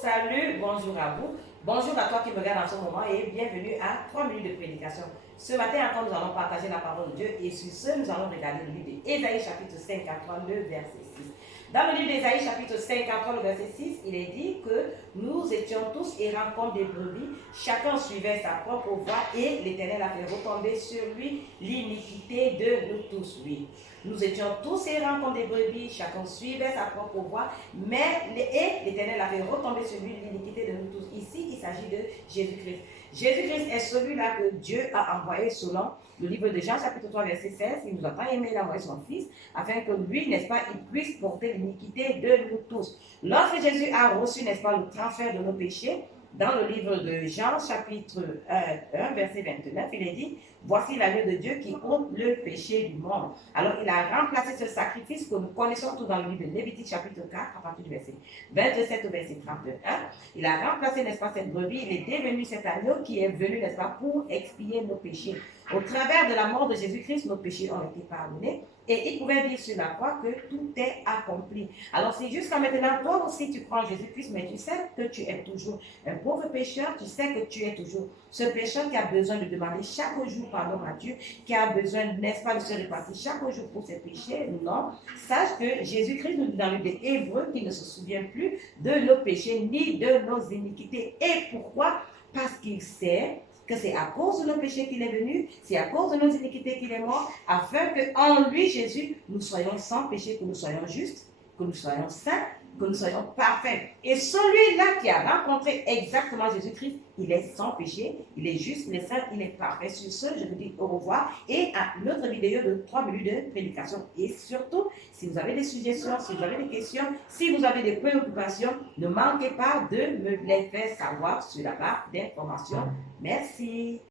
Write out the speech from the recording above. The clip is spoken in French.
Salut, bonjour à vous. Bonjour à toi qui me regarde en ce moment et bienvenue à 3 minutes de prédication. Ce matin encore, nous allons partager la parole de Dieu et sur ce, nous allons regarder le livre d'Ésaïe chapitre 53, le verset 6. Dans le livre d'Ésaïe chapitre 53, le verset 6, il est dit que nous étions tous errants comme des brebis, chacun suivait sa propre voie et l'Éternel a fait retomber sur lui l'iniquité de nous tous. Oui. Nous étions tous errants comme des brebis, chacun suivait sa propre voie, mais l'Éternel a fait retomber sur lui l'iniquité de nous tous. Ici, il s'agit de Jésus-Christ. Jésus-Christ est celui-là que Dieu a envoyé selon le livre de Jean, chapitre 3, verset 16. Il nous a tant aimé, il a envoyé son Fils, afin que lui, n'est-ce pas, il puisse porter l'iniquité de nous tous. Lorsque Jésus a reçu, n'est-ce pas, le transfert de nos péchés, dans le livre de Jean, chapitre 1, verset 29, il est dit, voici l'agneau de Dieu qui ôte le péché du monde. Alors, il a remplacé ce sacrifice que nous connaissons tout dans le livre de Lévitique, chapitre 4, à partir du verset 27 au verset 31. Il a remplacé, n'est-ce pas, cette brebis, il est devenu cet agneau qui est venu, n'est-ce pas, pour expier nos péchés. Au travers de la mort de Jésus-Christ, nos péchés ont été pardonnés. Et il pouvait dire sur la croix que tout est accompli. Alors, si jusqu'à maintenant, toi aussi, tu crois en Jésus-Christ, mais tu sais que tu es toujours un pauvre pécheur, tu sais que tu es toujours ce pécheur qui a besoin de demander chaque jour pardon à Dieu, qui a besoin, n'est-ce pas, de se repentir chaque jour pour ses péchés. Non, sache que Jésus-Christ nous dit dans le livre des Hébreux qu'il ne se souvient plus de nos péchés ni de nos iniquités. Et pourquoi? Parce qu'il sait que c'est à cause de nos péchés qu'il est venu, c'est à cause de nos iniquités qu'il est mort, afin qu'en lui, Jésus, nous soyons sans péché, que nous soyons justes, que nous soyons saints, que nous soyons parfaits. Et celui-là qui a rencontré exactement Jésus-Christ, il est sans péché, il est juste, il est saint, il est parfait. Sur ce, je vous dis au revoir et à notre vidéo de 3 minutes de prédication. Et surtout, si vous avez des suggestions, si vous avez des questions, si vous avez des préoccupations, ne manquez pas de me les faire savoir sur la barre d'informations. Merci.